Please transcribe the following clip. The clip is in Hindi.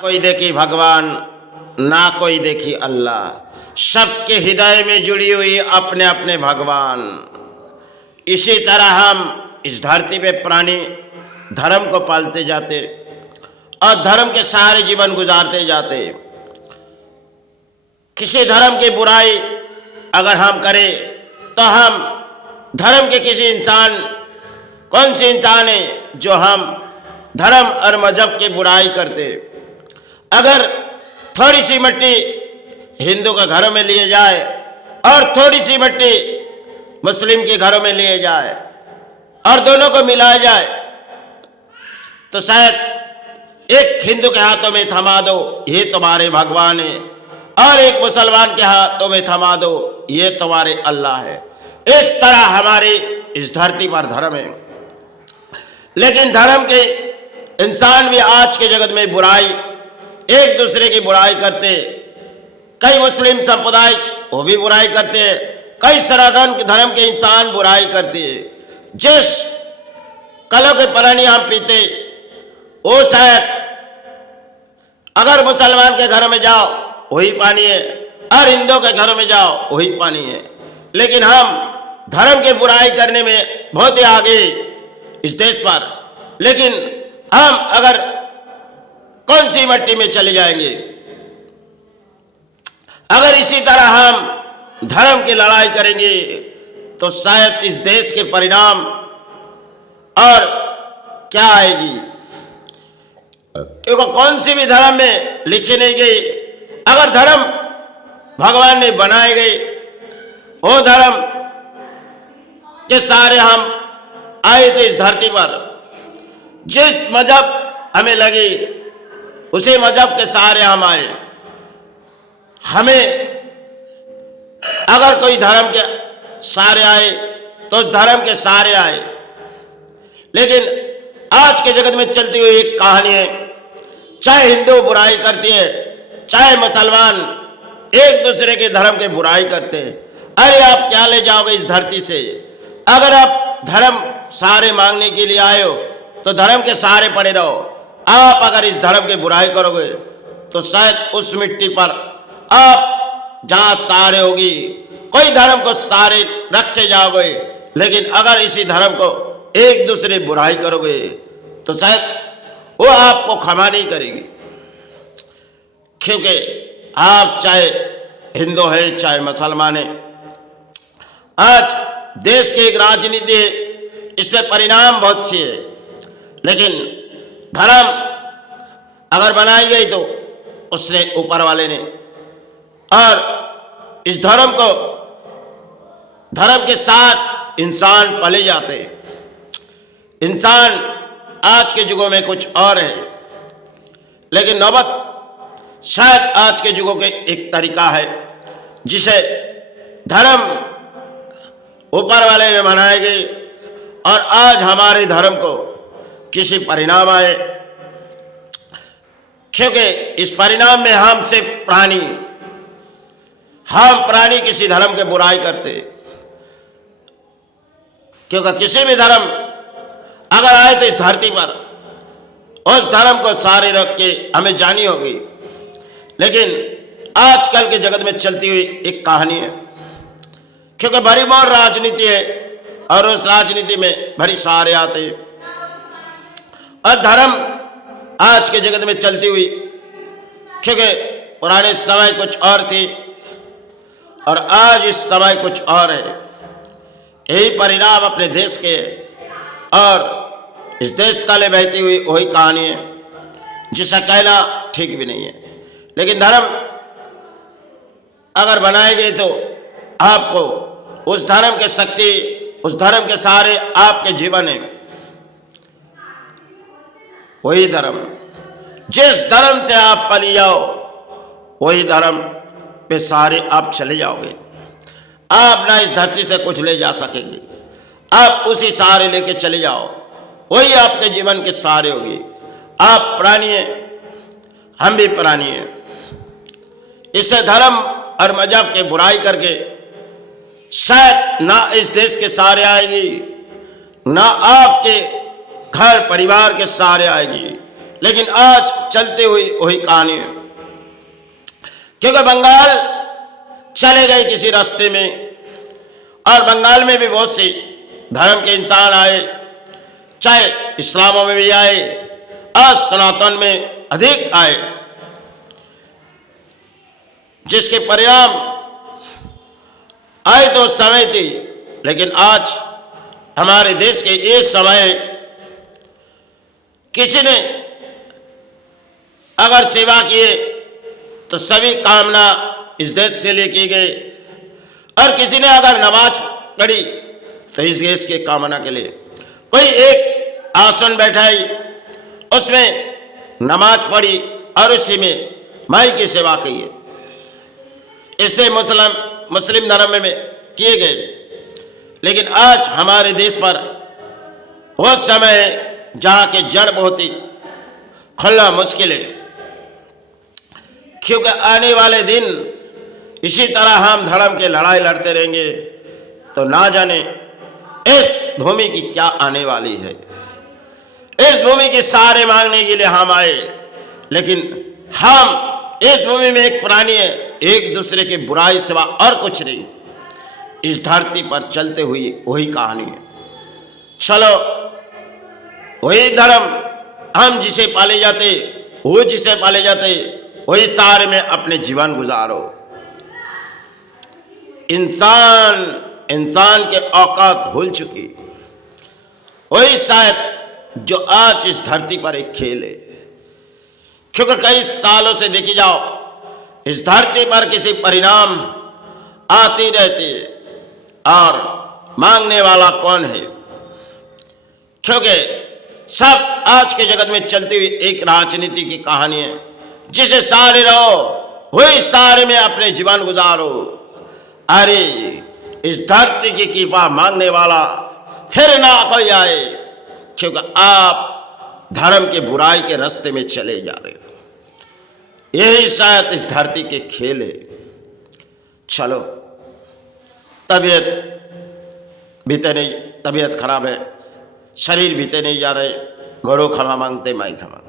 कोई देखी भगवान, ना कोई देखी अल्लाह, सबके हृदय में जुड़ी हुई अपने अपने भगवान। इसी तरह हम इस धरती पे प्राणी धर्म को पालते जाते और धर्म के सारे जीवन गुजारते जाते। किसी धर्म की बुराई अगर हम करें तो हम धर्म के किसी इंसान, कौन सी इंसान है जो हम धर्म और मजहब की बुराई करते। अगर थोड़ी सी मिट्टी हिंदू के घरों में लिए जाए और थोड़ी सी मिट्टी मुस्लिम के घरों में लिए जाए और दोनों को मिलाया जाए तो शायद एक हिंदू के हाथों में थमा दो, ये तुम्हारे भगवान है, और एक मुसलमान के हाथों में थमा दो, ये तुम्हारे अल्लाह है। इस तरह हमारी इस धरती पर धर्म है। लेकिन धर्म के इंसान भी आज के जगत में बुराई, एक दूसरे की बुराई करते। कई मुस्लिम संप्रदाय वो भी बुराई करते हैं, कई सनातन धर्म के इंसान बुराई करते हैं। जिस कलों के पानी हम पीते वो शायद अगर मुसलमान के घरों में जाओ वही पानी है और हिंदू के घरों में जाओ वही पानी है। लेकिन हम धर्म की बुराई करने में बहुत ही आगे इस देश पर। लेकिन हम अगर कौन सी मिट्टी में चले जाएंगे, अगर इसी तरह हम धर्म की लड़ाई करेंगे तो शायद इस देश के परिणाम और क्या आएगी। क्योंकि कौन सी भी धर्म में लिखी नहीं गई, अगर धर्म भगवान ने बनाए गए वो धर्म के सारे हम आए थे इस धरती पर। जिस मजहब हमें लगे उसी मजहब के सारे हम आए। हमें अगर कोई धर्म के सारे आए तो उस धर्म के सारे आए। लेकिन आज के जगत में चलती हुई एक कहानी है, चाहे हिंदू बुराई करती है, चाहे मुसलमान एक दूसरे के धर्म के बुराई करते हैं। अरे आप क्या ले जाओगे इस धरती से? अगर आप धर्म सारे मांगने के लिए आए हो तो धर्म के सहारे पड़े रहो। आप अगर इस धर्म की बुराई करोगे तो शायद उस मिट्टी पर आप जहां सहारे होगी कोई धर्म को सहारे रख के जाओगे। लेकिन अगर इसी धर्म को एक दूसरे बुराई करोगे तो शायद वो आपको क्षमा नहीं करेगी। क्योंकि आप चाहे हिंदू है चाहे मुसलमान है, आज देश की एक राजनीति है, इसमें परिणाम बहुत सी है। लेकिन धर्म अगर बनाई गई तो उसने ऊपर वाले ने, और इस धर्म को, धर्म के साथ इंसान पले जाते। इंसान आज के युगों में कुछ और है, लेकिन नौबत शायद आज के युगों के एक तरीका है जिसे धर्म ऊपर वाले ने बनाए गए और आज हमारे धर्म को किसी परिणाम आए। क्योंकि इस परिणाम में हम से प्राणी, हम प्राणी किसी धर्म के बुराई करते। क्योंकि किसी भी धर्म अगर आए तो इस धरती पर उस धर्म को सारे रख के हमें जानी होगी। लेकिन आजकल के जगत में चलती हुई एक कहानी है, क्योंकि बड़ी बहुत राजनीति है और उस राजनीति में बड़ी सारे आते और धर्म आज के जगत में चलती हुई। क्योंकि पुराने समय कुछ और थी और आज इस समय कुछ और है। यही परिणाम अपने देश के और इस देश तले बहती हुई वही कहानी है जिसे कहना ठीक भी नहीं है। लेकिन धर्म अगर बनाए गए तो आपको उस धर्म के शक्ति, उस धर्म के सहारे आपके जीवन है। वही धर्म, जिस धर्म से आप पली जाओ वही धर्म पे सारे आप चले जाओगे। आप ना इस धरती से कुछ ले जा सकेंगे, आप उसी सहारे लेके चले जाओ, वही आपके जीवन के सहारे होगी। आप प्राणी हैं, हम भी प्राणी हैं। इससे धर्म और मजहब की बुराई करके शायद ना इस देश के सहारे आएगी, ना आपके घर परिवार के सहारे आएगी। लेकिन आज चलते हुई वही कहानी है। क्योंकि बंगाल चले गए किसी रास्ते में, और बंगाल में भी बहुत से धर्म के इंसान आए, चाहे इस्लामों में भी आए, आज सनातन में अधिक आए, जिसके परिणाम आए तो समय थी। लेकिन आज हमारे देश के ये समय किसी ने अगर सेवा किए तो सभी कामना इस देश से लेके गए, और किसी ने अगर नमाज पढ़ी तो इस देश के कामना के लिए। कोई एक आसन बैठाई, उसमें नमाज पढ़ी और उसी में माई की सेवा की है। इससे मुस्लिम धर्म में किए गए। लेकिन आज हमारे देश पर वो समय जहाँ के जड़ बहुत ही खुलना मुश्किल है, क्योंकि आने वाले दिन इसी तरह हम धर्म के लड़ाई लड़ते रहेंगे तो ना जाने इस भूमि की क्या आने वाली है। इस भूमि के सहारे मांगने के लिए हम आए, लेकिन हम इस भूमि में एक प्राणी है, एक दूसरे की बुराई सिवा और कुछ नहीं। इस धरती पर चलते हुए वही कहानी है। चलो वही धर्म हम जिसे पाले जाते, वो जिसे पाले जाते, वही सहारे में अपने जीवन गुजारो। इंसान के औकात भूल चुकी, वही शायद जो आज इस धरती पर एक खेल है। क्योंकि कई सालों से देखी जाओ, इस धरती पर किसी परिणाम आती रहती है, और मांगने वाला कौन है? क्योंकि सब आज के जगत में चलती हुई एक राजनीति की कहानी है, जिसे सहारे रहो वही सहारे में अपने जीवन गुजारो। अरे इस धरती की कृपा मांगने वाला फिर ना कोई आए, क्योंकि आप धर्म के बुराई के रास्ते में चले जा रहे हो। यही शायद इस धरती के खेल है। चलो, तबीयत बीते नहीं, तबीयत खराब है, शरीर बीते नहीं जा रहे, घरों क्षमा मांगते, माई क्षमा।